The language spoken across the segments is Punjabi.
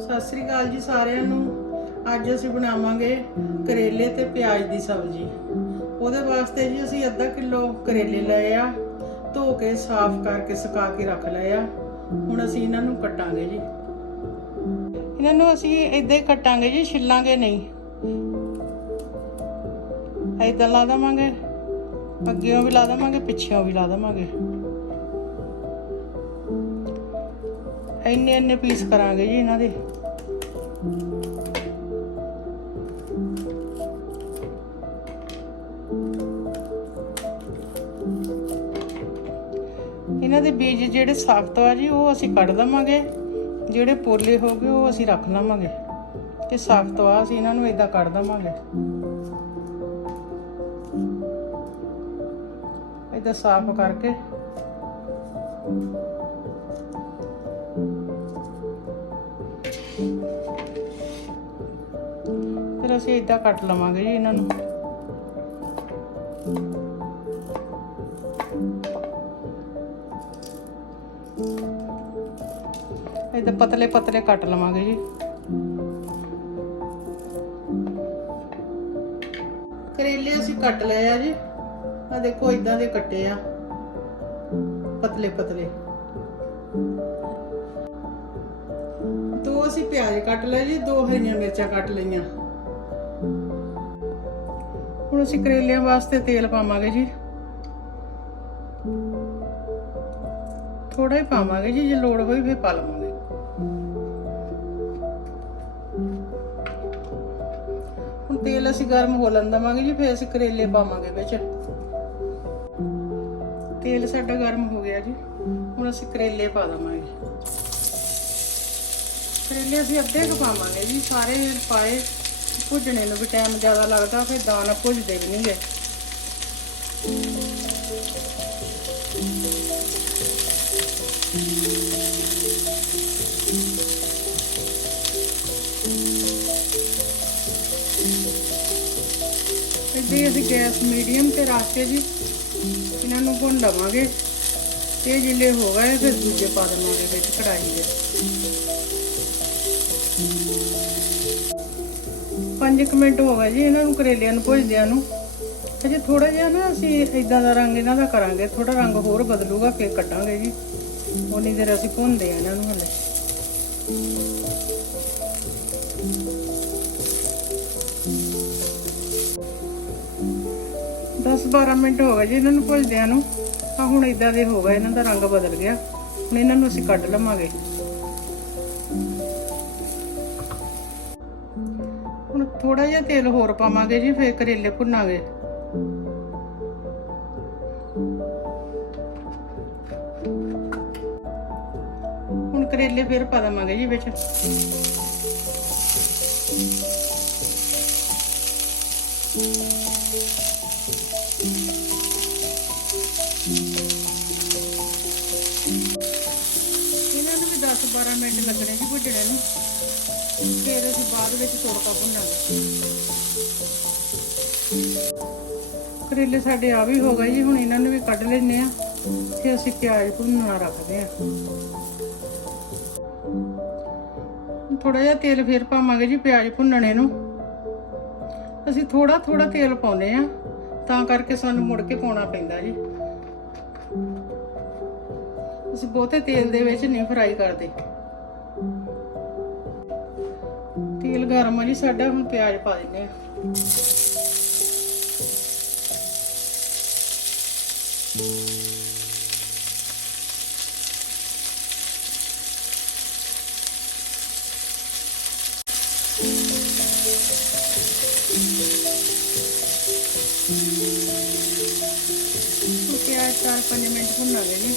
ਸਤਿ ਸ੍ਰੀ ਅਕਾਲ ਜੀ ਸਾਰਿਆਂ ਨੂੰ। ਅੱਜ ਅਸੀਂ ਬਣਾਵਾਂਗੇ ਕਰੇਲੇ ਤੇ ਪਿਆਜ਼ ਦੀ ਸਬਜ਼ੀ। ਉਹਦੇ ਵਾਸਤੇ ਜੀ ਅਸੀਂ ਅੱਧਾ ਕਿਲੋ ਕਰੇਲੇ ਲਏ ਆ, ਧੋ ਕੇ ਸਾਫ਼ ਕਰਕੇ ਸੁਕਾ ਕੇ ਰੱਖ ਲਏ ਆ। ਹੁਣ ਅਸੀਂ ਇਹਨਾਂ ਨੂੰ ਕੱਟਾਂਗੇ ਜੀ। ਇਹਨਾਂ ਨੂੰ ਅਸੀਂ ਇਦਾਂ ਹੀ ਕੱਟਾਂਗੇ ਜੀ, ਛਿੱਲਾਂਗੇ ਨਹੀਂ। ਇਦਾਂ ਲਾ ਦੇਵਾਂਗੇ ਅੱਗੇੋਂ ਵੀ ਲਾ ਦੇਵਾਂਗੇ ਪਿੱਛੇੋਂ ਵੀ ਲਾ ਦੇਵਾਂਗੇ। ਇੰਨੇ ਇੰਨੇ ਪੀਸ ਕਰਾਂਗੇ ਜੀ ਇਹਨਾਂ ਦੇ। ਇਹਨਾਂ ਦੇ ਬੀਜ ਜਿਹੜੇ ਸਖਤ ਆ ਜੀ, ਉਹ ਅਸੀਂ ਕੱਢ ਦਵਾਂਗੇ ਜਿਹੜੇ ਪੋਲੇ ਹੋ ਗਏ, ਉਹ ਅਸੀਂ ਰੱਖ ਲਵਾਂਗੇ। ਤੇ ਸਖਤ ਆ, ਅਸੀਂ ਇਹਨਾਂ ਨੂੰ ਇਦਾਂ ਕੱਢ ਦਵਾਂਗੇ। ਇਦਾਂ ਸਾਫ਼ ਕਰਕੇ। ਫਿਰ ਅਸੀਂ ਇਦਾਂ ਕੱਟ ਲਵਾਂਗੇ ਜੀ ਇਹਨਾਂ ਨੂੰ। ਇਦਾਂ ਪਤਲੇ ਪਤਲੇ ਕੱਟ ਲਵਾਂਗੇ ਜੀ। ਕਰੇਲੇ ਅਸੀਂ ਕੱਟ ਲਏ ਆ ਜੀ। ਆ ਦੇਖੋ ਇਦਾਂ ਦੇ ਕੱਟੇ ਆ। ਪਤਲੇ ਪਤਲੇ। ਦੋ ਅਸੀਂ ਪਿਆਜ਼ ਕੱਟ ਲਏ ਜੀ, ਦੋ ਹਰੀਆਂ ਮਿਰਚਾਂ ਕੱਟ ਲਈਆਂ। ਹੁਣ ਅਸੀਂ ਕਰੇਲਿਆਂ ਵਾਸਤੇ ਤੇਲ ਪਾਵਾਂਗੇ ਜੀ। ਥੋੜਾ ਹੀ ਪਾਵਾਂਗੇ ਜੀ, ਜੇ ਲੋੜ ਹੋਈ ਫਿਰ ਪਾ ਲਵਾਂਗੇ। ਹੁਣ ਤੇਲ ਅਸੀਂ ਗਰਮ ਹੋ ਲੰਨ ਦਵਾਂਗੇ ਜੀ, ਫਿਰ ਅਸੀਂ ਕਰੇਲੇ ਪਾਵਾਂਗੇ ਵਿੱਚ। ਤੇਲ ਸਾਡਾ ਗਰਮ ਹੋ ਗਿਆ ਜੀ, ਹੁਣ ਅਸੀਂ ਕਰੇਲੇ ਪਾ ਦਵਾਂਗੇ ਕਰੇਲੇ ਅਸੀਂ ਅੱਧੇ ਕੁ ਪਾਵਾਂਗੇ ਜੀ, ਸਾਰੇ ਪਾਏ। ਭੁੱਜਣੇ ਨੂੰ ਵੀ ਟਾਈਮ ਜ਼ਿਆਦਾ ਲੱਗਦਾ, ਫਿਰ ਦਾਣਾ ਭੁੱਜਦੇ ਵੀ ਨਹੀਂਗੇ ਇੱਥੇ ਅਸੀਂ ਗੈਸ ਮੀਡੀਅਮ ਤੇ ਰੱਖ ਕੇ ਜੀ, ਇਹਨਾਂ ਨੂੰ ਭੁੰਨ ਲਵਾਂਗੇ। ਇਹ ਜਿਲੇ ਹੋ ਗਏ, ਫਿਰ ਦੂਜੇ ਪਾ ਦੇਵਾਂਗੇ ਵਿੱਚ ਕੜਾਈ ਦੇ। 5 ਮਿੰਟ ਹੋ ਗਏ ਜੀ ਇਹਨਾਂ ਨੂੰ ਕਰੇਲਿਆਂ ਨੂੰ ਭੁੱਜਦਿਆਂ ਨੂੰ। ਅਜੇ ਥੋੜਾ ਜਿਹਾ ਨਾ ਅਸੀਂ ਇਦਾਂ ਦਾ ਰੰਗ ਇਹਨਾਂ ਦਾ ਕਰਾਂਗੇ ਥੋੜਾ ਰੰਗ ਹੋਰ ਬਦਲੂਗਾ, ਫਿਰ ਕੱਟਾਂਗੇ ਜੀ। ਉਨੀ ਦੇਰ ਅਸੀਂ ਭੁੰਨਦੇ ਆ ਇਹਨਾਂ ਨੂੰ ਹਲੇ। ਦਸ 12 ਮਿੰਟ ਹੋ ਗਏ ਜੀ ਇਹਨਾਂ ਨੂੰ ਭੁੱਜਦਿਆਂ ਨੂੰ। ਆ ਹੁਣ ਇਦਾਂ ਦੇ ਹੋ ਗਏ, ਇਹਨਾਂ ਦਾ ਰੰਗ ਬਦਲ ਗਿਆ। ਹੁਣ ਇਹਨਾਂ ਨੂੰ ਅਸੀਂ ਕੱਢ ਲਵਾਂਗੇ। ਥੋੜਾ ਜਿਹਾ ਤੇਲ ਹੋਰ ਪਾਵਾਂਗੇ ਜੀ, ਫਿਰ ਕਰੇਲੇ ਭੁੰਨਾਂਗੇ। ਹੁਣ ਕਰੇਲੇ ਫਿਰ ਪਾ ਦਵਾਂਗੇ ਜੀ ਵਿੱਚ। ਇਹਨਾਂ ਨੂੰ ਵੀ 10-12 ਮਿੰਟ ਲੱਗਣੇ ਜੀ ਭੁੱਜਣੇ ਨੂੰ। ਫਿਰ ਅਸੀਂ ਬਾਅਦ ਵਿੱਚ ਤੜਕਾ ਭੁੰਨਾਂਗੇ ਕਰੇਲੇ ਸਾਡੇ ਆ ਵੀ ਹੋ ਗਏ ਜੀ, ਹੁਣ ਇਹਨਾਂ ਨੂੰ ਵੀ ਕੱਢ ਲੈਣੇ ਆ ਫਿਰ ਅਸੀਂ ਪਿਆਜ਼ ਭੁੰਨਣਾ ਰੱਖਦੇ ਆ ਥੋੜਾ ਜਿਹਾ ਤੇਲ ਫਿਰ ਪਾਵਾਂਗੇ ਜੀ ਪਿਆਜ਼ ਭੁੰਨਣੇ ਨੂੰ। ਅਸੀਂ ਥੋੜਾ ਥੋੜਾ ਤੇਲ ਪਾਉਂਦੇ ਆ ਤਾਂ ਕਰਕੇ ਸਾਨੂੰ ਮੁੜ ਕੇ ਪਾਉਣਾ ਪੈਂਦਾ ਜੀ। ਅਸੀਂ ਬਹੁਤੇ ਤੇਲ ਦੇ ਵਿੱਚ ਨਹੀਂ ਫਰਾਈ ਕਰਦੇ। ਤੇਲ ਗਰਮ ਆ ਜੀ, ਸਾਡਾ ਹੁਣ ਪਿਆਜ਼ ਪਾ ਦਿੰਦੇ ਆ। ਪਿਆਜ਼ ਚਾਰ ਪੰਜ ਮਿੰਟ ਭੁੰਨਾਂਗੇ ਜੀ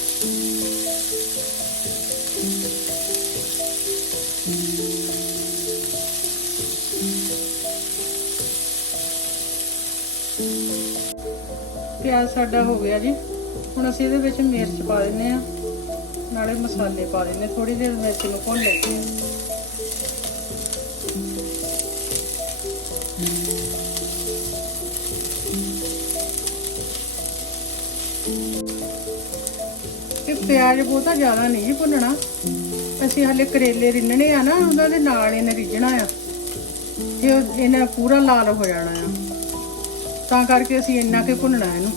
ਪਿਆਜ਼ ਸਾਡਾ ਹੋ ਗਿਆ ਜੀ। ਹੁਣ ਅਸੀਂ ਇਹਦੇ ਵਿੱਚ ਮਿਰਚ ਪਾ ਦਿੰਨੇ ਆ ਨਾਲੇ ਮਸਾਲੇ ਪਾ ਦਿੰਨੇ ਥੋੜੀ ਦੇਰ ਮਿਰਚ ਨੂੰ ਭੁੰਨ ਲੈਂਦੇ ਆ ਇਹ ਪਿਆਜ਼ ਬਹੁਤਾ ਜ਼ਿਆਦਾ ਨਹੀਂ ਭੁੰਨਣਾ। ਅਸੀਂ ਹਲੇ ਕਰੇਲੇ ਰਿੰਨਣੇ ਆ ਨਾ ਉਹਨਾਂ ਦੇ ਨਾਲ ਇਹਨੇ ਰਿੱਝਣਾ ਆ। ਤੇ ਉਹ ਇਹਨਾਂ ਪੂਰਾ ਲਾਲ ਹੋ ਜਾਣਾ ਆ। ਤਾਂ ਕਰਕੇ ਅਸੀਂ ਇੰਨਾ ਕੇ ਭੁੰਨਣਾ ਇਹਨੂੰ।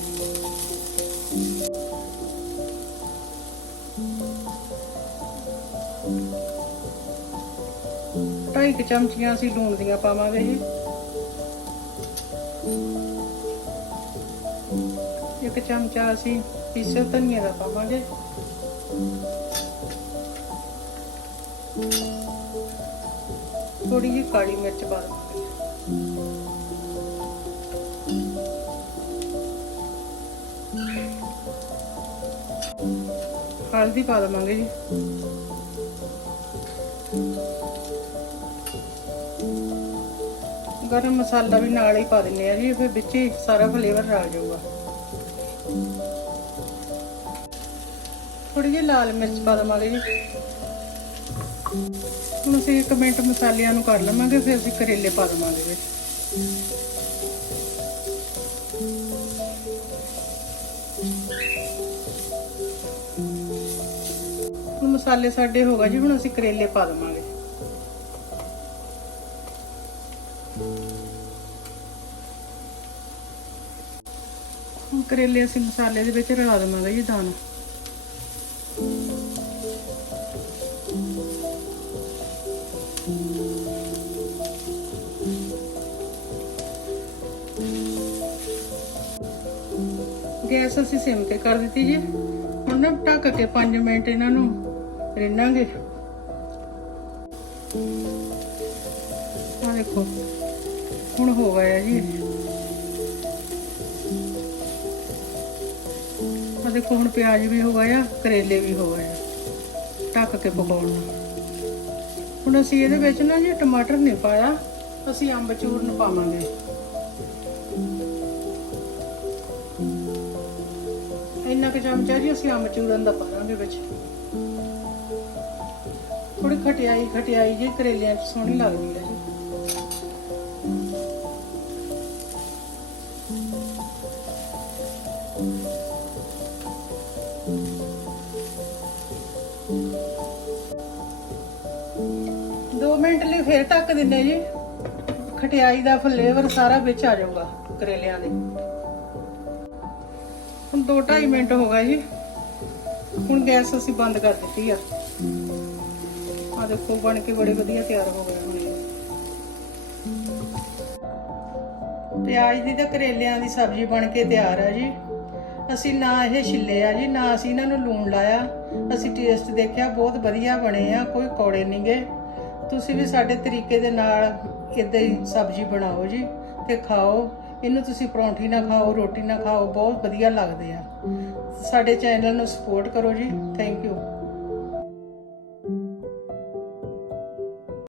ਢਾਈ ਕੁ ਚਮਚੀਆਂ ਅਸੀਂ ਲੂਣ ਦੀਆਂ ਪਾਵਾਂਗੇ ਜੀ। ਇੱਕ ਚਮਚਾ ਅਸੀਂ ਪੀਸੇ ਧਨੀਆ ਦਾ ਪਾਵਾਂਗੇ। ਥੋੜੀ ਜਿਹੀ ਕਾਲੀ ਮਿਰਚ ਪਾ ਦੇਵਾਂਗੇ ਹਲਦੀ ਪਾ ਦੇਵਾਂਗੇ ਜੀ। ਗਰਮ ਮਸਾਲਾ ਵੀ ਨਾਲ ਹੀ ਪਾ ਦਿੰਨੇ ਆ ਜੀ ਫਿਰ ਵਿੱਚ ਹੀ ਸਾਰਾ ਫਲੇਵਰ ਰਲ ਜਾਊਗਾ। ਥੋੜੀ ਜਿਹੀ ਲਾਲ ਮਿਰਚ ਪਾ ਦੇਵਾਂਗੇ ਜੀ। ਹੁਣ ਅਸੀਂ ਇੱਕ ਮਿੰਟ ਮਸਾਲਿਆਂ ਨੂੰ ਕਰ ਲਵਾਂਗੇ, ਫਿਰ ਅਸੀਂ ਕਰੇਲੇ ਪਾ ਦੇਵਾਂਗੇ ਵਿੱਚ ਹੁਣ ਮਸਾਲੇ ਸਾਡੇ ਹੋ ਗਏ ਜੀ, ਹੁਣ ਅਸੀਂ ਕਰੇਲੇ ਪਾ ਦੇਵਾਂਗੇ। ਹੁਣ ਕਰੇਲੇ ਅਸੀਂ ਮਸਾਲੇ ਦੇ ਵਿੱਚ ਰਲਾ ਦੇਵਾਂਗੇ ਜੀ ਦਾਣਾ ਗੈਸ ਅਸੀਂ ਸਿਮ ਤੇ ਕਰ ਦਿੱਤੀ ਜੀ। ਹੁਣ ਨਾ ਢੱਕ ਕੇ 5 ਮਿੰਟ ਇਹਨਾਂ ਨੂੰ ਰਿੰਨਾਂਗੇ ਆ ਦੇਖੋ, ਹੁਣ ਹੋ ਗਿਆ ਜੀ ਆ ਦੇਖੋ, ਹੁਣ ਪਿਆਜ਼ ਵੀ ਹੋ ਗਿਆ ਕਰੇਲੇ ਵੀ ਹੋ ਗਏ ਢੱਕ ਕੇ ਪਕਾਉਣ ਨੂੰ। ਹੁਣ ਅਸੀਂ ਇਹਦੇ ਵਿੱਚ ਨਾ ਜੀ ਟਮਾਟਰ ਨਹੀਂ ਪਾਇਆ, ਅਸੀਂ ਅੰਬ ਚੂਰਨ ਪਾਵਾਂਗੇ। ਇੰਨਾ ਕੁ ਚਮਚਾ ਜੀ ਅਸੀਂ ਅੰਬ ਚੂਰਨ ਦਾ ਪਾਵਾਂਗੇ ਵਿੱਚ। ਥੋੜੀ ਖਟਿਆਈ ਖਟਿਆਈ ਜੇ ਕਰੇਲਿਆਂ 'ਚ ਸੋਹਣੀ ਲੱਗਦੀ ਹੈ ਜੀ। ਦੋ ਮਿੰਟ ਲਈ ਫੇਰ ਢੱਕ ਦਿੰਨੇ ਜੀ। ਖਟਿਆਈ ਦਾ ਫਲੇਵਰ ਸਾਰਾ ਵਿੱਚ ਆ ਜਾਊਗਾ ਕਰੇਲਿਆਂ ਦੇ। ਹੁਣ 2.5 ਮਿੰਟ ਹੋ ਗਏ ਜੀ। ਹੁਣ ਗੈਸ ਅਸੀਂ ਬੰਦ ਕਰ ਦਿੱਤੀ ਆ। ਦੇਖੋ ਬਣ ਕੇ ਬੜੇ ਵਧੀਆ ਤਿਆਰ ਹੋ ਗਏ ਹੁਣ। ਇਹ। ਪਿਆਜ਼ ਦੀ ਤਾਂ ਕਰੇਲਿਆਂ ਦੀ ਸਬਜ਼ੀ ਬਣ ਕੇ ਤਿਆਰ ਆ ਜੀ। ਅਸੀਂ ਨਾ ਇਹ ਛਿੱਲੇ ਆ ਜੀ, ਨਾ ਅਸੀਂ ਇਹਨਾਂ ਨੂੰ ਲੂਣ ਲਾਇਆ। ਅਸੀਂ ਟੇਸਟ ਦੇਖਿਆ, ਬਹੁਤ ਵਧੀਆ ਬਣੇ ਆ, ਕੋਈ ਕੌੜੇ ਨਹੀਂਗੇ ਤੁਸੀਂ ਵੀ ਸਾਡੇ ਤਰੀਕੇ ਦੇ ਨਾਲ ਇਦਾਂ ਹੀ ਸਬਜ਼ੀ ਬਣਾਓ ਜੀ ਤੇ ਖਾਓ। ਇਹਨੂੰ ਤੁਸੀਂ ਪਰੌਂਠੀ ਨਾਲ ਖਾਓ, ਰੋਟੀ ਨਾਲ ਖਾਓ, ਬਹੁਤ ਵਧੀਆ ਲੱਗਦੇ ਆ। ਸਾਡੇ ਚੈਨਲ ਨੂੰ ਸਪੋਰਟ ਕਰੋ ਜੀ। Thank you